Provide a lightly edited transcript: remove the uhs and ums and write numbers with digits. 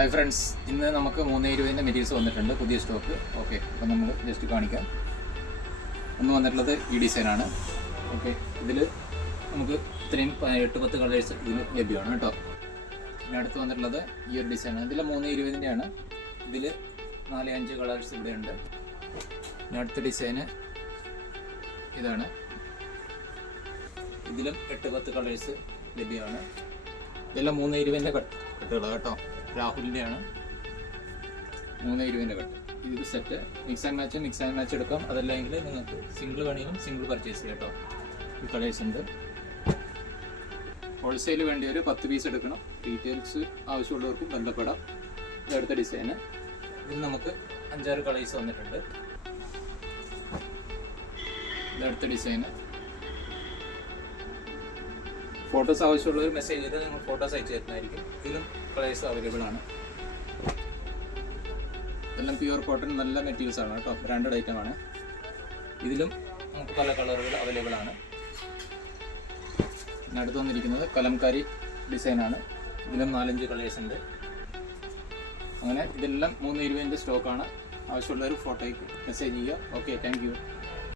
Hi friends, ഇന്ന് നമുക്ക് 320 materials വന്നിട്ടുണ്ട്, പുതിയ സ്റ്റോക്ക്. ഓക്കെ, അപ്പോൾ നമ്മൾ ജസ്റ്റ് കാണിക്കാം. ഒന്ന് വന്നിട്ടുള്ളത് ഈ ഡിസൈനാണ്. ഓക്കെ, ഇതിൽ നമുക്ക് ഇത്രയും 8-10 കളേഴ്സ് ഇതിൽ ലഭ്യമാണ് കേട്ടോ. പിന്നെ അടുത്ത് വന്നിട്ടുള്ളത് ഈ ഒരു ഡിസൈനാണ്. ഇതിൽ 320-ൻ്റെയാണ്. ഇതിൽ 4-5 കളേഴ്സ് ഇവിടെയുണ്ട്. പിന്നെ അടുത്ത ഡിസൈന് ഇതാണ്. ഇതിലും 8-10 കളേഴ്സ് ലഭ്യമാണ്. ഇതെല്ലാം 320-ൻ്റെ കട്ടുകളാണ് കേട്ടോ. രാഹുലിൻ്റെയാണ് 320-ൻ്റെ കട്ട്. ഇത് സെറ്റ് മിക്സ് ആൻഡ് മാച്ച് എടുക്കാം. അതല്ലെങ്കിൽ നിങ്ങൾക്ക് സിംഗിൾ വേണമെങ്കിലും സിംഗിൾ പർച്ചേസ് ചെയ്യാം കേട്ടോ. ഈ കളേഴ്സ് ഉണ്ട്. ഹോൾസെയിൽ വേണ്ടി ഒരു 10 പീസ് എടുക്കണം. ഡീറ്റെയിൽസ് ആവശ്യമുള്ളവർക്കും ബന്ധപ്പെടാം. ഇതടുത്ത ഡിസൈന്. ഇതിൽ നമുക്ക് 5-6 കളേഴ്സ് വന്നിട്ടുണ്ട്. ഇതടുത്ത ഡിസൈന്. ഫോട്ടോസ് ആവശ്യമുള്ളവർ മെസ്സേജ് ചെയ്താൽ നിങ്ങൾ ഫോട്ടോസ് അയച്ചു തരുന്നതായിരിക്കും. ഇതിലും കളേഴ്സ് അവൈലബിൾ ആണ്. ഇതെല്ലാം പ്യുവർ കോട്ടൺ, നല്ല മെറ്റീരിയൽസ് ആണ് കേട്ടോ. ബ്രാൻഡഡ് ഐറ്റം ആണ്. ഇതിലും നമുക്ക് പല കളറുകൾ അവൈലബിൾ ആണ്. പിന്നെ അടുത്ത് വന്നിരിക്കുന്നത് കലംകാരി ഡിസൈനാണ്. ഇതിലും 4-5 കളേഴ്സ് ഉണ്ട്. അങ്ങനെ ഇതെല്ലാം 320-ൻ്റെ സ്റ്റോക്കാണ്. ആവശ്യമുള്ളവർ ഫോട്ടോയ്ക്ക് മെസ്സേജ് ചെയ്യുക. Okay, thank you.